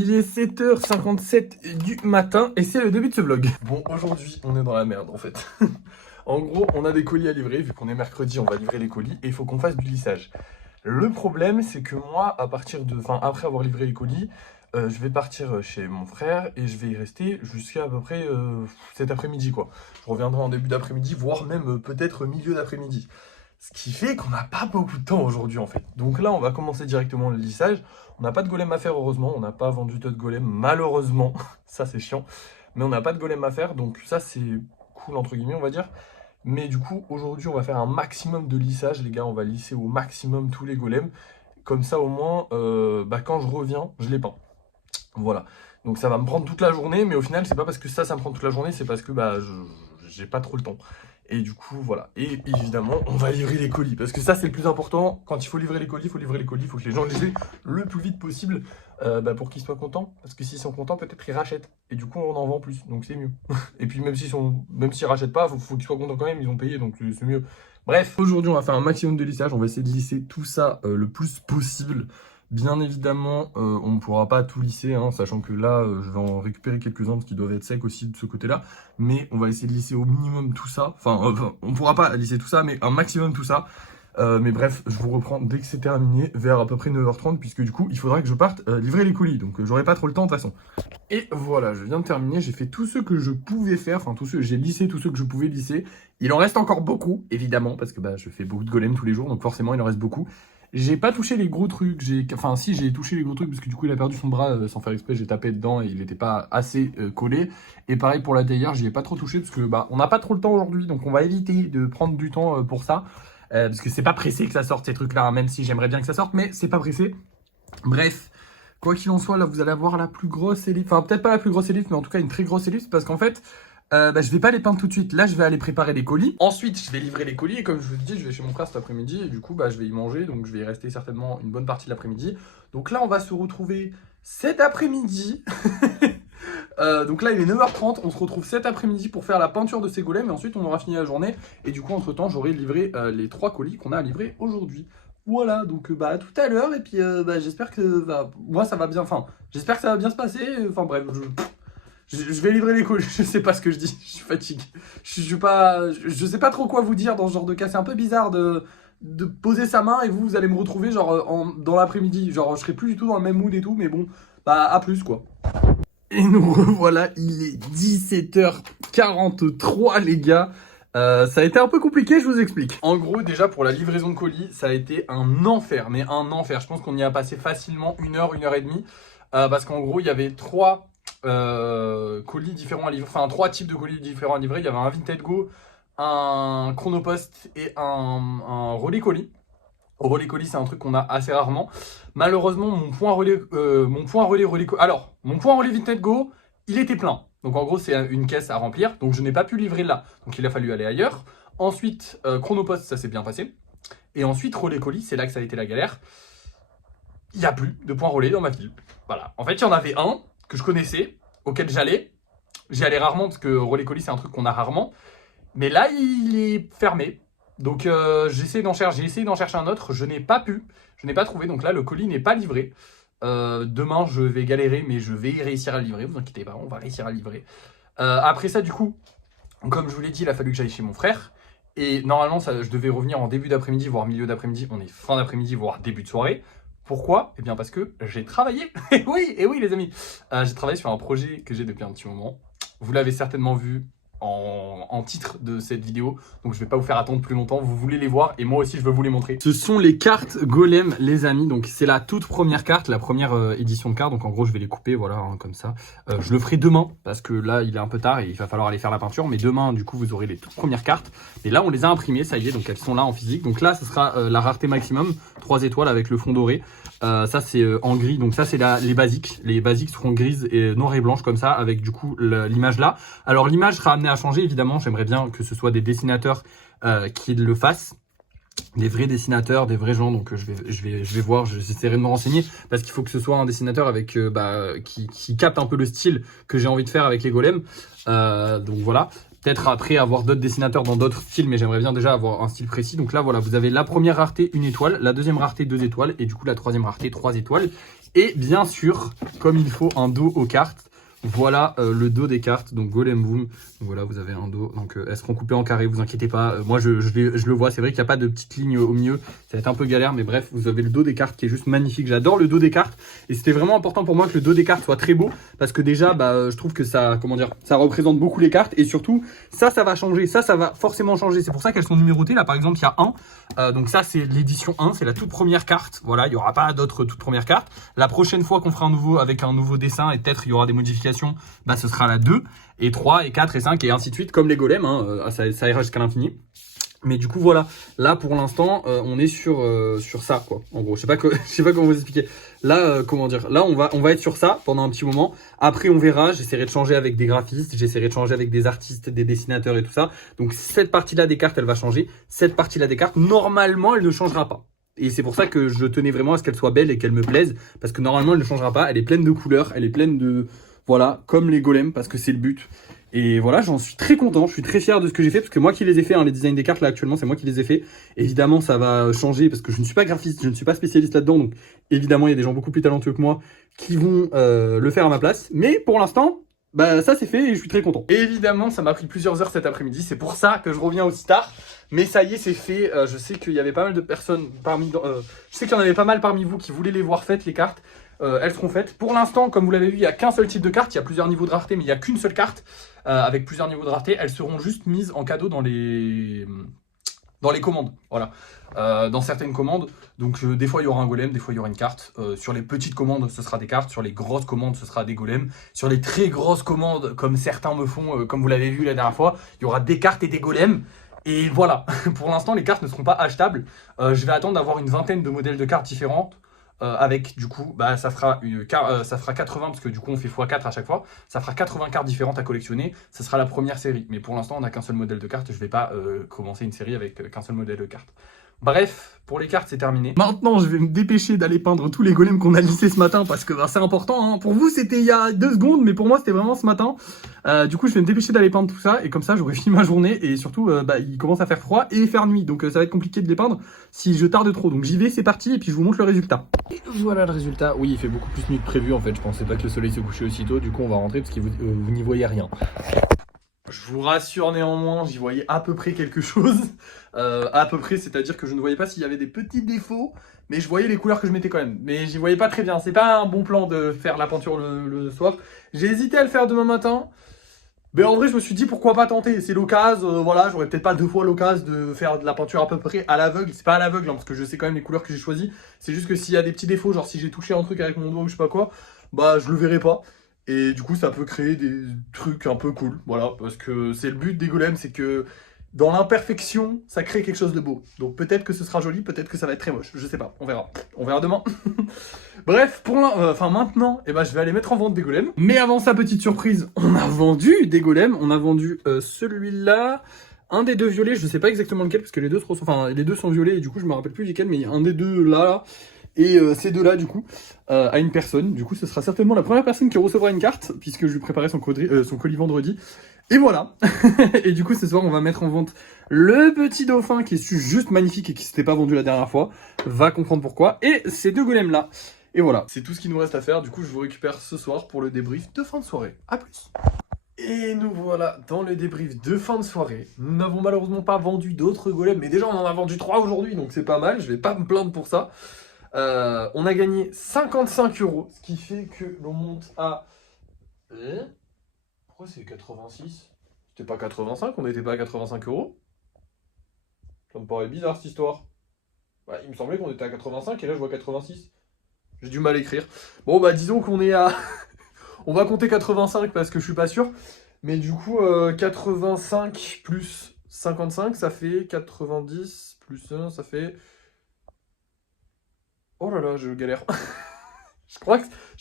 Il est 7h57 du matin et c'est le début de ce vlog. Bon, aujourd'hui, on est dans la merde en fait. En gros, on a des colis à livrer. Vu qu'on est mercredi, on va livrer les colis et il faut qu'on fasse du lissage. Le problème, c'est que moi, après avoir livré les colis, je vais partir chez mon frère et je vais y rester jusqu'à à peu près cet après-midi, quoi. Je reviendrai en début d'après-midi, voire même peut-être milieu d'après-midi. Ce qui fait qu'on n'a pas beaucoup de temps aujourd'hui en fait. Donc là, on va commencer directement le lissage. On n'a pas de golem à faire, heureusement. On n'a pas vendu de golem, malheureusement. Ça, c'est chiant. Mais on n'a pas de golem à faire, donc ça, c'est cool, entre guillemets, on va dire. Mais du coup, aujourd'hui, on va faire un maximum de lissage, les gars. On va lisser au maximum tous les golems. Comme ça, au moins, quand je reviens, je les peins. Voilà. Donc ça va me prendre toute la journée, mais au final, c'est pas parce que ça me prend toute la journée, c'est parce que j'ai pas trop le temps. Et du coup, voilà. Et évidemment, on va livrer les colis. Parce que ça, c'est le plus important. Quand il faut livrer les colis, il faut livrer les colis. Il faut que les gens les aient le plus vite possible pour qu'ils soient contents. Parce que s'ils sont contents, peut-être ils rachètent. Et du coup, on en vend plus. Donc c'est mieux. Et puis même s'ils rachètent pas, faut qu'ils soient contents quand même. Ils ont payé, donc c'est mieux. Bref, aujourd'hui, on va faire un maximum de lissage. On va essayer de lisser tout ça le plus possible. Bien évidemment, on ne pourra pas tout lisser, hein, sachant que là, je vais en récupérer quelques-uns parce qu'ils doivent être secs aussi de ce côté-là. Mais on va essayer de lisser au minimum tout ça. Enfin, on ne pourra pas lisser tout ça, mais un maximum tout ça. Mais bref, je vous reprends dès que c'est terminé, vers à peu près 9h30, puisque du coup, il faudra que je parte livrer les colis. Donc, j'aurai pas trop le temps de toute façon. Et voilà, je viens de terminer. J'ai fait tout ce que je pouvais faire. Enfin, j'ai lissé tout ce que je pouvais lisser. Il en reste encore beaucoup, évidemment, parce que je fais beaucoup de golems tous les jours. Donc forcément, il en reste beaucoup. J'ai pas touché les gros trucs, enfin si j'ai touché les gros trucs parce que du coup il a perdu son bras sans faire exprès, j'ai tapé dedans et il était pas assez collé. Et pareil pour la théière, j'y ai pas trop touché parce que on n'a pas trop le temps aujourd'hui, donc on va éviter de prendre du temps pour ça. Parce que c'est pas pressé que ça sorte ces trucs là, hein, même si j'aimerais bien que ça sorte, mais c'est pas pressé. Bref, quoi qu'il en soit, là vous allez avoir la plus grosse ellipse, enfin peut-être pas la plus grosse ellipse, mais en tout cas une très grosse ellipse parce qu'en fait... je vais pas les peindre tout de suite, là je vais aller préparer les colis. Ensuite je vais livrer les colis et comme je vous dis, je vais chez mon frère cet après-midi et du coup je vais y manger, donc je vais y rester certainement une bonne partie de l'après-midi. Donc là on va se retrouver cet après-midi. Donc là il est 9h30, on se retrouve cet après-midi pour faire la peinture de ces golems et ensuite on aura fini la journée. Et du coup entre temps j'aurai livré les 3 colis qu'on a à livrer aujourd'hui. Voilà, donc à tout à l'heure et puis j'espère que moi ça va bien, enfin j'espère que ça va bien se passer, enfin bref, je vais livrer les colis, je sais pas ce que je dis, je suis fatigué. Je sais pas trop quoi vous dire dans ce genre de cas, c'est un peu bizarre de poser sa main et vous allez me retrouver genre dans l'après-midi. Genre je serai plus du tout dans le même mood et tout, mais bon, à plus quoi. Et nous revoilà, il est 17h43 les gars. Ça a été un peu compliqué, je vous explique. En gros, déjà pour la livraison de colis, ça a été un enfer, mais un enfer. Je pense qu'on y a passé facilement 1h, 1h30. Parce qu'en gros, il y avait 3 colis différents à livrer, enfin 3 types de colis différents à livrer. Il y avait un Vinted Go, un Chronopost et un relais colis. Au relais colis, c'est un truc qu'on a assez rarement. Malheureusement, mon point relais Vinted Go, il était plein. Donc en gros, c'est une caisse à remplir. Donc je n'ai pas pu livrer là. Donc il a fallu aller ailleurs. Ensuite, Chronopost, ça s'est bien passé. Et ensuite, relais colis, c'est là que ça a été la galère. Il n'y a plus de point relais dans ma ville. Voilà. En fait, il y en avait un que je connaissais, auquel j'allais. J'y allais rarement parce que relais colis, c'est un truc qu'on a rarement. Mais là, il est fermé. Donc j'ai essayé d'en chercher un autre, je n'ai pas pu, je n'ai pas trouvé, donc là le colis n'est pas livré. Demain je vais galérer, mais je vais réussir à le livrer, vous inquiétez pas, on va réussir à le livrer. Après ça du coup, comme je vous l'ai dit, il a fallu que j'aille chez mon frère. Et normalement je devais revenir en début d'après-midi, voire milieu d'après-midi, on est fin d'après-midi, voire début de soirée. Pourquoi? Eh bien parce que j'ai travaillé, et oui les amis, j'ai travaillé sur un projet que j'ai depuis un petit moment. Vous l'avez certainement vu en titre de cette vidéo, donc je vais pas vous faire attendre plus longtemps, vous voulez les voir et moi aussi je veux vous les montrer. Ce sont les cartes Golem les amis, donc c'est la toute première carte, la première édition de cartes, donc en gros je vais les couper, voilà, hein, comme ça. Je le ferai demain, parce que là il est un peu tard et il va falloir aller faire la peinture, mais demain du coup vous aurez les toutes premières cartes, et là on les a imprimées, ça y est, donc elles sont là en physique, donc là ce sera la rareté maximum, 3 étoiles avec le fond doré. Ça c'est en gris, donc ça c'est les basiques seront grises et noires et blanches comme ça, avec du coup l'image là. Alors l'image sera amenée à changer évidemment, j'aimerais bien que ce soit des dessinateurs qui le fassent, des vrais dessinateurs, des vrais gens, donc je vais voir, j'essaierai de me renseigner, parce qu'il faut que ce soit un dessinateur avec qui capte un peu le style que j'ai envie de faire avec les golems, donc voilà. Peut-être après avoir d'autres dessinateurs dans d'autres styles, mais j'aimerais bien déjà avoir un style précis. Donc là, voilà, vous avez la première rareté, 1 étoile, la deuxième rareté, 2 étoiles, et du coup, la troisième rareté, 3 étoiles. Et bien sûr, comme il faut, un dos aux cartes. Voilà le dos des cartes, donc Golem Boom. Donc voilà, vous avez un dos. Donc elles seront coupées en carré, vous inquiétez pas. Moi, je le vois. C'est vrai qu'il n'y a pas de petite ligne au milieu. Ça va être un peu galère, mais bref, vous avez le dos des cartes qui est juste magnifique. J'adore le dos des cartes. Et c'était vraiment important pour moi que le dos des cartes soit très beau. Parce que déjà, je trouve que ça, comment dire, ça représente beaucoup les cartes. Et surtout, ça va changer. Ça va forcément changer. C'est pour ça qu'elles sont numérotées. Là, par exemple, il y a 1. Donc ça, c'est l'édition 1. C'est la toute première carte. Voilà, il n'y aura pas d'autres toutes premières cartes. La prochaine fois qu'on fera un nouveau avec un nouveau dessin et peut-être il y aura des modifications, ce sera la 2, et 3, et 4, et 5, et ainsi de suite, comme les golems, ça ira jusqu'à l'infini. Mais du coup, voilà, là, pour l'instant, on est sur ça, quoi. En gros, je sais pas comment vous expliquer. Là, comment dire, là, on va être sur ça pendant un petit moment. Après, on verra, j'essaierai de changer avec des graphistes, j'essaierai de changer avec des artistes, des dessinateurs et tout ça. Donc, cette partie-là des cartes, elle va changer. Cette partie-là des cartes, normalement, elle ne changera pas. Et c'est pour ça que je tenais vraiment à ce qu'elle soit belle et qu'elle me plaise. Parce que normalement, elle ne changera pas. Elle est pleine de couleurs, elle est pleine de... Voilà, comme les golems, parce que c'est le but. Et voilà, j'en suis très content, je suis très fier de ce que j'ai fait, parce que moi qui les ai fait, les designs des cartes là actuellement, c'est moi qui les ai fait. Évidemment, ça va changer, parce que je ne suis pas graphiste, je ne suis pas spécialiste là-dedans, donc évidemment, il y a des gens beaucoup plus talentueux que moi qui vont le faire à ma place. Mais pour l'instant, ça c'est fait et je suis très content. Et évidemment, ça m'a pris plusieurs heures cet après-midi, c'est pour ça que je reviens aussi tard. Mais ça y est, c'est fait. Je sais qu'il y avait pas mal de personnes je sais qu'il y en avait pas mal parmi vous qui voulaient les voir faites, les cartes. Elles seront faites. Pour l'instant, comme vous l'avez vu, il n'y a qu'un seul type de carte. Il y a plusieurs niveaux de rareté, mais il n'y a qu'une seule carte avec plusieurs niveaux de rareté. Elles seront juste mises en cadeau dans les commandes. Voilà. Dans certaines commandes. Donc, des fois, il y aura un golem, des fois, il y aura une carte. Sur les petites commandes, ce sera des cartes. Sur les grosses commandes, ce sera des golems. Sur les très grosses commandes, comme certains me font, comme vous l'avez vu la dernière fois, il y aura des cartes et des golems. Et voilà. Pour l'instant, les cartes ne seront pas achetables. Je vais attendre d'avoir une vingtaine de modèles de cartes différentes. Avec du coup, ça fera 80 parce que du coup on fait x4 à chaque fois. Ça fera 80 cartes différentes à collectionner. Ça sera la première série. Mais pour l'instant, on n'a qu'un seul modèle de cartes. Je vais pas commencer une série avec qu'un seul modèle de cartes. Bref, pour les cartes, c'est terminé. Maintenant, je vais me dépêcher d'aller peindre tous les golems qu'on a lissés ce matin parce que c'est important. Pour vous, c'était il y a 2 secondes, mais pour moi, c'était vraiment ce matin. Du coup, je vais me dépêcher d'aller peindre tout ça et comme ça, j'aurai fini ma journée. Et surtout, il commence à faire froid et faire nuit. Donc, ça va être compliqué de les peindre si je tarde trop. Donc, j'y vais, c'est parti et puis je vous montre le résultat. Et voilà le résultat. Oui, il fait beaucoup plus nuit que prévu en fait. Je pensais pas que le soleil se couchait aussitôt. Du coup, on va rentrer parce que vous n'y voyez rien. Je vous rassure néanmoins, j'y voyais à peu près quelque chose. À peu près, c'est-à-dire que je ne voyais pas s'il y avait des petits défauts, mais je voyais les couleurs que je mettais quand même. Mais j'y voyais pas très bien. C'est pas un bon plan de faire la peinture le soir. J'ai hésité à le faire demain matin. Mais en vrai, je me suis dit pourquoi pas tenter. C'est l'occasion, voilà, j'aurais peut-être pas 2 fois l'occasion de faire de la peinture à peu près à l'aveugle. C'est pas à l'aveugle, parce que je sais quand même les couleurs que j'ai choisies. C'est juste que s'il y a des petits défauts, genre si j'ai touché un truc avec mon doigt ou je sais pas quoi, je le verrai pas. Et du coup, ça peut créer des trucs un peu cool, voilà, parce que c'est le but des golems, c'est que dans l'imperfection, ça crée quelque chose de beau. Donc peut-être que ce sera joli, peut-être que ça va être très moche, je sais pas, on verra. On verra demain. Bref, maintenant, je vais aller mettre en vente des golems. Mais avant ça, petite surprise, on a vendu des golems, on a vendu celui-là, un des 2 violets, je sais pas exactement lequel, parce que les deux sont violets, et du coup, je me rappelle plus lesquels, mais un des 2 là. Et ces 2 là du coup à une personne. Du coup ce sera certainement la première personne qui recevra une carte puisque je lui préparais son colis vendredi. Et voilà. Et du coup ce soir on va mettre en vente le petit dauphin qui est juste magnifique et qui s'était pas vendu la dernière fois. Va comprendre pourquoi. Et ces 2 golems là. Et voilà. C'est tout ce qu'il nous reste à faire. Du coup je vous récupère ce soir pour le débrief de fin de soirée. A plus. Et nous voilà dans le débrief de fin de soirée. Nous n'avons malheureusement pas vendu d'autres golems. Mais déjà on en a vendu 3 aujourd'hui. Donc c'est pas mal. Je vais pas me plaindre pour ça. On a gagné 55 €, ce qui fait que l'on monte à... Pourquoi c'est 86? C'était pas 85, on n'était pas à 85 €? Ça me paraît bizarre cette histoire. Il me semblait qu'on était à 85 et là je vois 86. J'ai du mal à écrire. Bon disons qu'on est à... On va compter 85 parce que je suis pas sûr. Mais du coup 85 plus 55 ça fait 90 plus 1 ça fait... Oh là là, je galère. Je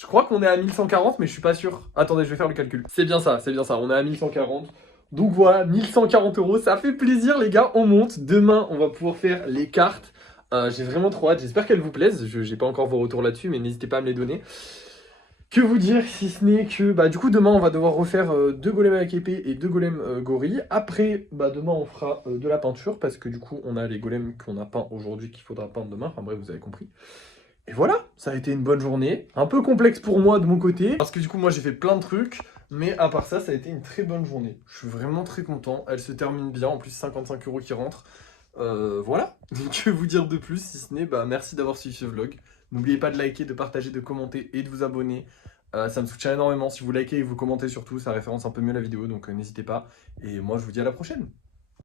crois qu'on est à 1140, mais je suis pas sûr. Attendez, je vais faire le calcul. C'est bien ça, on est à 1140. Donc voilà, 1140 €, ça fait plaisir les gars, on monte. Demain, on va pouvoir faire les cartes. J'ai vraiment trop hâte, j'espère qu'elles vous plaisent. Je n'ai pas encore vos retours là-dessus, mais n'hésitez pas à me les donner. Que vous dire si ce n'est que du coup demain on va devoir refaire 2 golems avec épée et 2 golems gorilles. Après demain on fera de la peinture parce que du coup on a les golems qu'on a peints aujourd'hui qu'il faudra peindre demain. Enfin bref vous avez compris. Et voilà, ça a été une bonne journée. Un peu complexe pour moi de mon côté, parce que du coup, moi, j'ai fait plein de trucs. Mais à part ça, ça a été une très bonne journée. Je suis vraiment très content. Elle se termine bien. En plus, 55 € qui rentrent. Voilà. Donc, que vous dire de plus, si ce n'est, bah, merci d'avoir suivi ce vlog. N'oubliez pas de liker, de partager, de commenter et de vous abonner. Ça me soutient énormément. Si vous likez et vous commentez surtout, ça référence un peu mieux la vidéo. Donc, n'hésitez pas. Et moi, je vous dis à la prochaine.